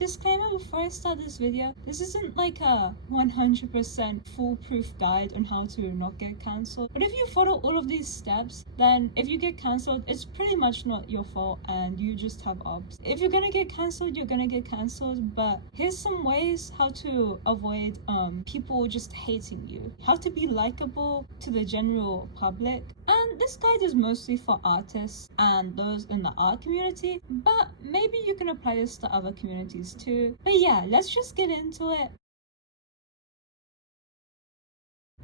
Disclaimer before I start this video, this isn't like a 100% foolproof guide on how to not get cancelled. But if you follow all of these steps, then if you get cancelled, it's pretty much not your fault and you just have obs. If you're gonna get cancelled, you're gonna get cancelled, but here's some ways how to avoid people just hating you. How to be likable to the general public. And this guide is mostly for artists and those in the art community, but maybe you can apply this to other communities too. But yeah, let's just get into it.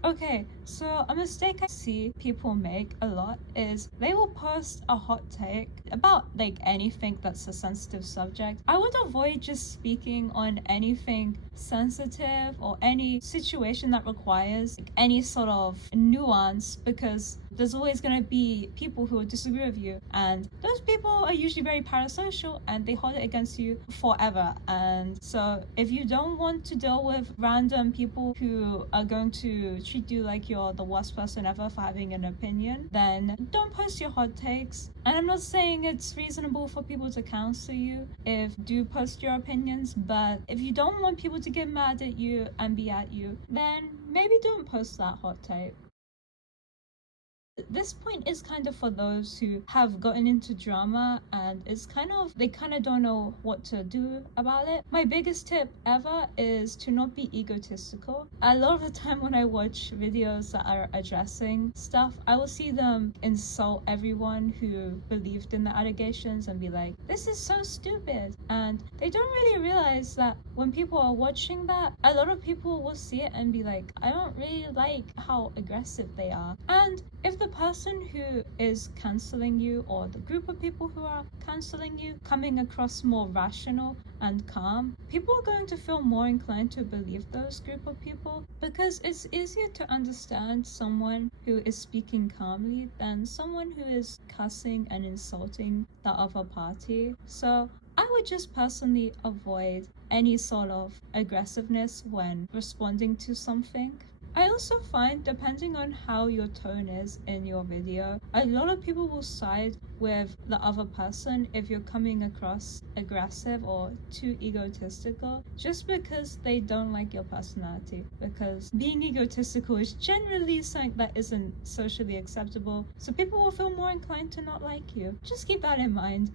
Okay, so a mistake I see people make a lot is they will post a hot take about like anything that's a sensitive subject. I would avoid just speaking on anything sensitive or any situation that requires like, any sort of nuance, because there's always going to be people who will disagree with you, and those people are usually very parasocial and they hold it against you forever. And so if you don't want to deal with random people who are going to treat you like you're the worst person ever for having an opinion, then don't post your hot takes. And I'm not saying it's reasonable for people to counsel you if do post your opinions, but if you don't want people to get mad at you and be at you, then maybe don't post that hot take. This point is kind of for those who have gotten into drama and they kind of don't know what to do about it. My biggest tip ever is to not be egotistical. A lot of the time when I watch videos that are addressing stuff, I will see them insult everyone who believed in the allegations and be like, this is so stupid. And they don't really realize that when people are watching that, a lot of people will see it and be like, I don't really like how aggressive they are. And if the person who is cancelling you or the group of people who are cancelling you coming across more rational and calm, people are going to feel more inclined to believe those group of people, because it's easier to understand someone who is speaking calmly than someone who is cussing and insulting the other party. So I would just personally avoid any sort of aggressiveness when responding to something. I also find, depending on how your tone is in your video, a lot of people will side with the other person if you're coming across aggressive or too egotistical, just because they don't like your personality. Because being egotistical is generally something that isn't socially acceptable, so people will feel more inclined to not like you. Just keep that in mind.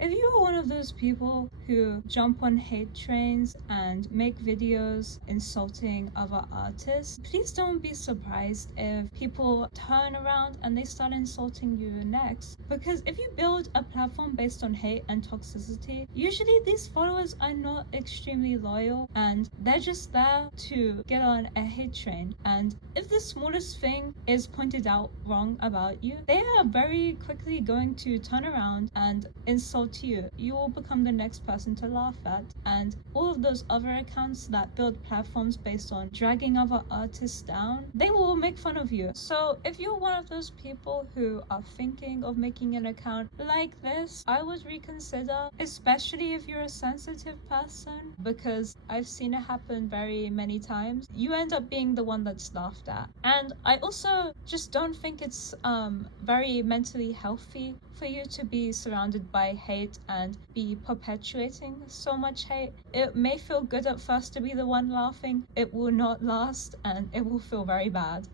If you are one of those people who jump on hate trains and make videos insulting other artists, please don't be surprised if people turn around and they start insulting you next. Because if you build a platform based on hate and toxicity, usually these followers are not extremely loyal and they're just there to get on a hate train. And if the smallest thing is pointed out wrong about you, they are very quickly going to turn around and insult you. You will become the next person to laugh at, and all of those other accounts that build platforms based on dragging other artists down, they will make fun of you. So if you're one of those people who are thinking of making an account like this, I would reconsider, especially if you're a sensitive person, because I've seen it happen very many times. You end up being the one that's laughed at. And I also just don't think it's very mentally healthy for you to be surrounded by hate and be perpetuating so much hate. It may feel good at first to be the one laughing. It will not last and it will feel very bad.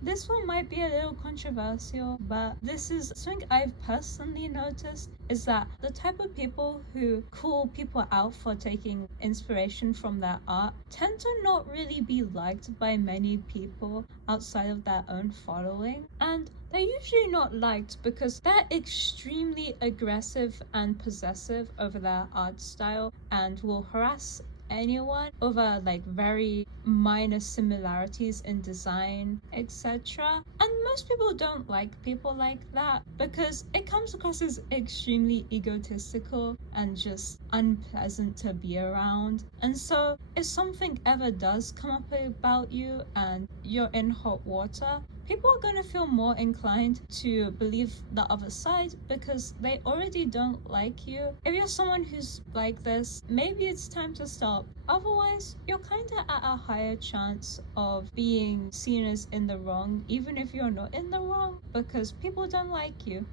This one might be a little controversial, but this is something I've personally noticed, is that the type of people who call people out for taking inspiration from their art tend to not really be liked by many people outside of their own following. And they're usually not liked because they're extremely aggressive and possessive over their art style and will harass anyone over like very minor similarities in design, etc. And most people don't like people like that because it comes across as extremely egotistical and just unpleasant to be around. And so if something ever does come up about you and you're in hot water, people are going to feel more inclined to believe the other side because they already don't like you. If you're someone who's like this, maybe it's time to stop. Otherwise, you're kind of at a higher chance of being seen as in the wrong, even if you're not in the wrong, because people don't like you.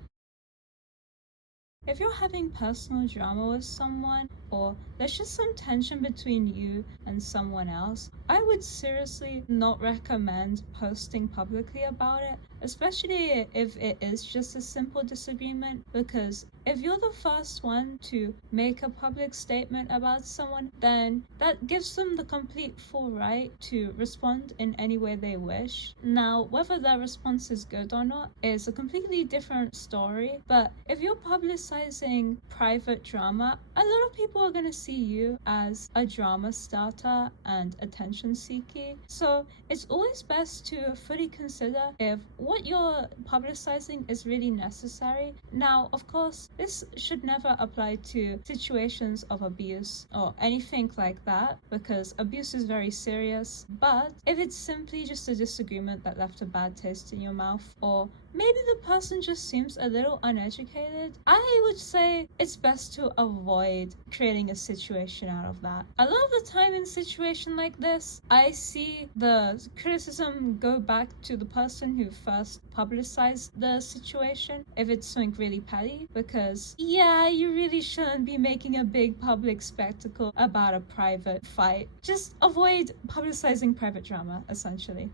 if you're having personal drama with someone, or there's just some tension between you and someone else, I would seriously not recommend posting publicly about it, especially if it is just a simple disagreement, because if you're the first one to make a public statement about someone, then that gives them the complete full right to respond in any way they wish. Now, whether their response is good or not is a completely different story, but if you're publicizing private drama, a lot of people are going to see you as a drama starter and attention seeking. So it's always best to fully consider if what you're publicizing is really necessary. Now, of course, this should never apply to situations of abuse or anything like that, because abuse is very serious. But if it's simply just a disagreement that left a bad taste in your mouth, or maybe the person just seems a little uneducated, I would say it's best to avoid creating a situation out of that. A lot of the time in situations like this, I see the criticism go back to the person who first publicized the situation, if it's something really petty, because yeah, you really shouldn't be making a big public spectacle about a private fight. Just avoid publicizing private drama, essentially.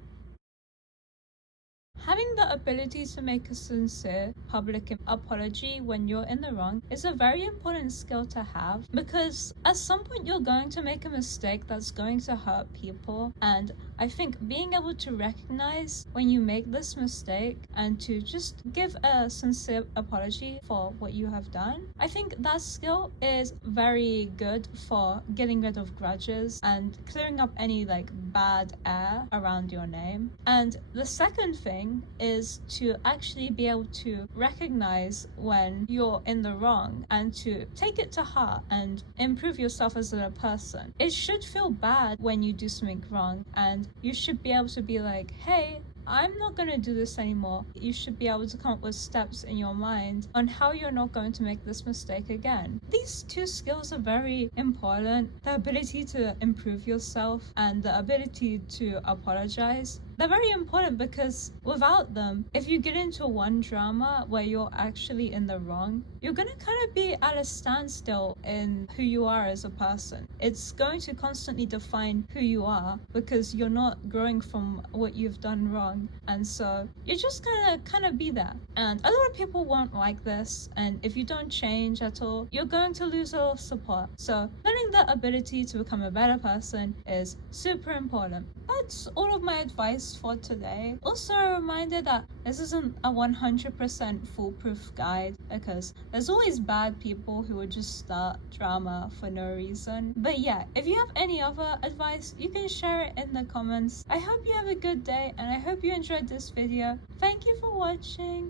Having the ability to make a sincere public apology when you're in the wrong is a very important skill to have, because at some point you're going to make a mistake that's going to hurt people, and I think being able to recognize when you make this mistake and to just give a sincere apology for what you have done, I think that skill is very good for getting rid of grudges and clearing up any bad air around your name. And the second thing is to actually be able to recognize when you're in the wrong and to take it to heart and improve yourself as a person. It should feel bad when you do something wrong, and you should be able to be like, hey, I'm not going to do this anymore. You should be able to come up with steps in your mind on how you're not going to make this mistake again. These two skills are very important. The ability to improve yourself and the ability to apologize. They're very important because without them, if you get into one drama where you're actually in the wrong, you're going to kind of be at a standstill in who you are as a person. It's going to constantly define who you are because you're not growing from what you've done wrong. And so you're just going to kind of be there. And a lot of people won't like this. And if you don't change at all, you're going to lose a lot of support. So learning the ability to become a better person is super important. That's all of my advice for today. Also a reminder that this isn't a 100% foolproof guide, because there's always bad people who would just start drama for no reason. But yeah, if you have any other advice, you can share it in the comments. I hope you have a good day and I hope you enjoyed this video. Thank you for watching.